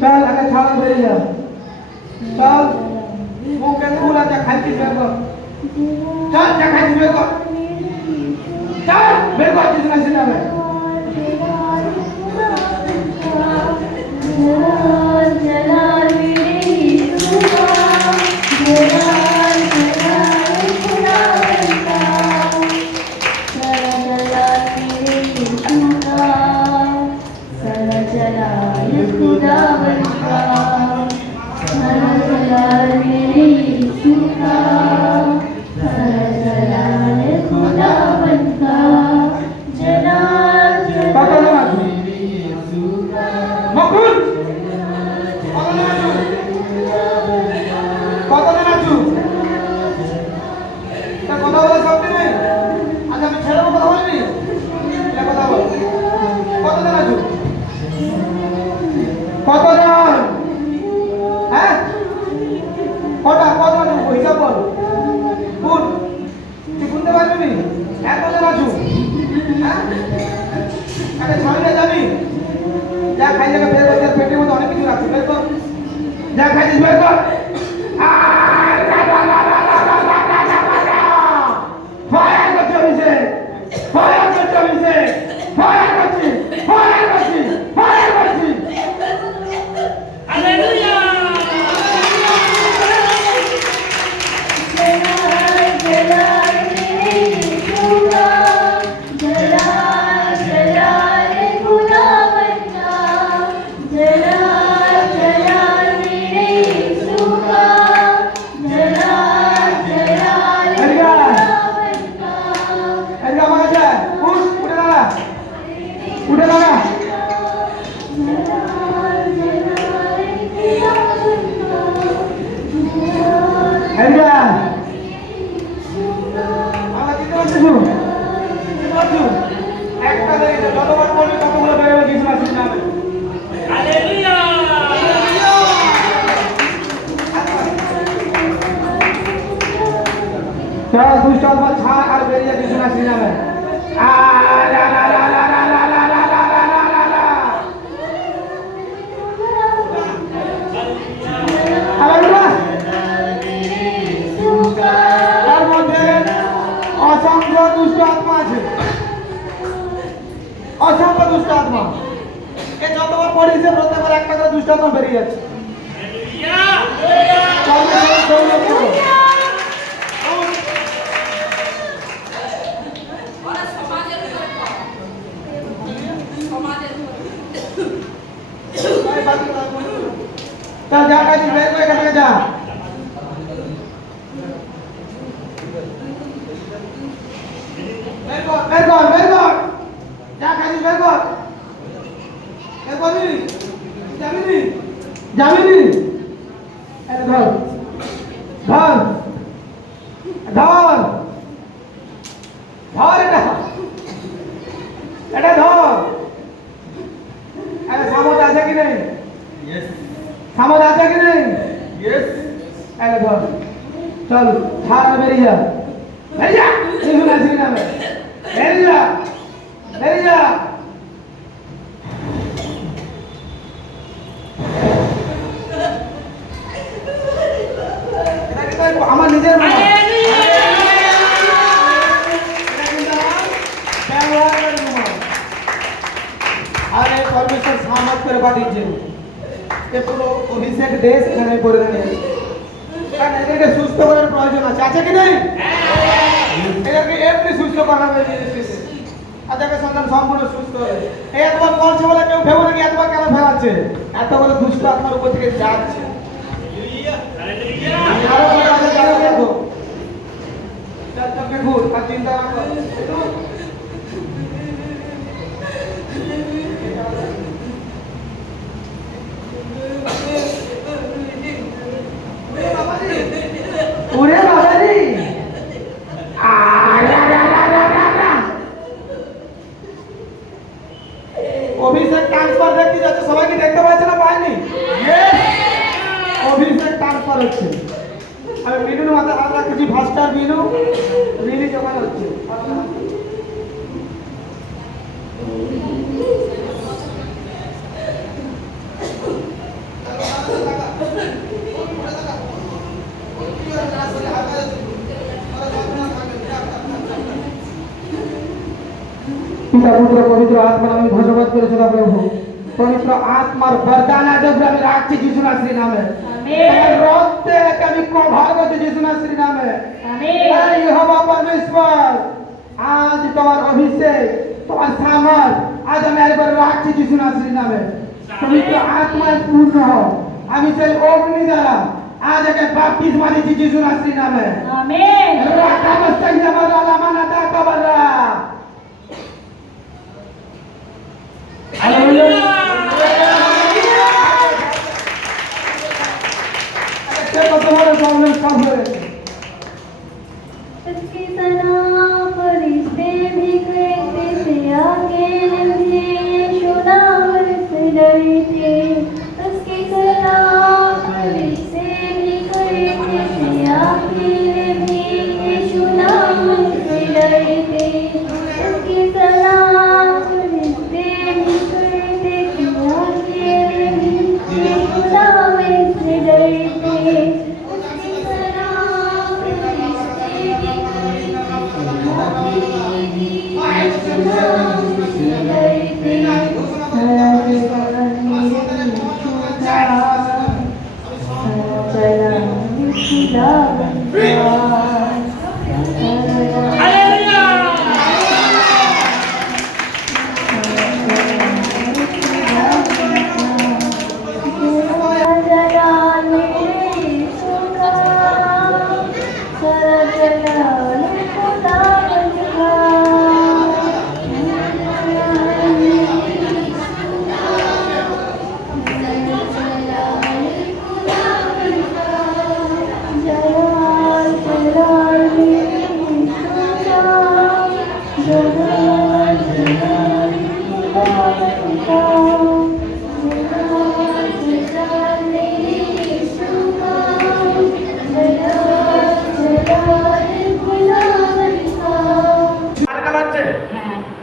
चल आगे छाल बेरी जा चल मुंह के खुला जा खाती बेर को चल जा खाती बेर को चल बेर को जितना सिना में পিতা পুত্র পবিত্র আত্মার আমি ধন্যবাদ করে সদা প্রভু পবিত্র আত্মার বরদান আজ আমি রাখছি যিশু নাসির নামে তোমার রক্তে আমি কভার করছি যিশু নাসির নামে এই হবা পরমেশ্বর আজ তোমার অভিষেক তোমার সামর আজ আমি একবার রাখছি যিশু নাসির নামে পবিত্র আত্মায় পূর্ণ হও আমি সেই অগ্নি দ্বারা আজ একে বাপ্তিস্মা দিচ্ছি যিশু নাসির নামে আমেন রাখা মস্তাক জামাল আলামানা তা কবরা उसकी सना फरिश्ते भी कहते थे आके नबी यीशु नाम से डरते उसकी सना फरिश्ते भी कहते थे आके नबी यीशु नाम से डरते उसकी सना फरिश्ते भी कहते थे आके नबी यीशु नाम से डरते उसकी सना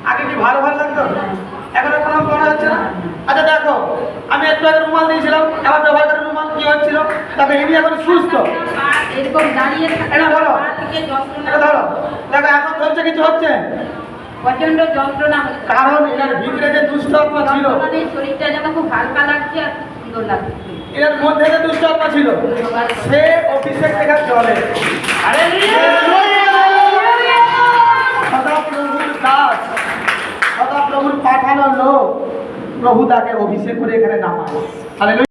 আগে কি ভালো ভালো লাগতো এখন আর কোনো মনে হচ্ছে না আচ্ছা দেখো আমি একটু আগে রুমাল দিয়েছিলাম আমার ব্যবহার করে রুমাল কি হচ্ছিল তবে এমনি এখন সুস্থ এরকম দাঁড়িয়ে এটা ধরো থেকে যন্ত্রণা এটা ধরো দেখো এখন ধরছে কিছু হচ্ছে প্রচন্ড যন্ত্রণা হচ্ছে কারণ এর ভিতরে যে দুষ্ট আত্মা ছিল যন্ত্রণায় শরীরটা যেন খুব হালকা লাগছে আর খুব সুন্দর লাগছে এর মধ্যে যে দুষ্ট আত্মা ছিল সে অফিসে থেকে চলে সদাপ্রভুর দাস সদাপ্রভুর পাঠানো লোক প্রভু তাকে অভিষেক করে এখানে নামায়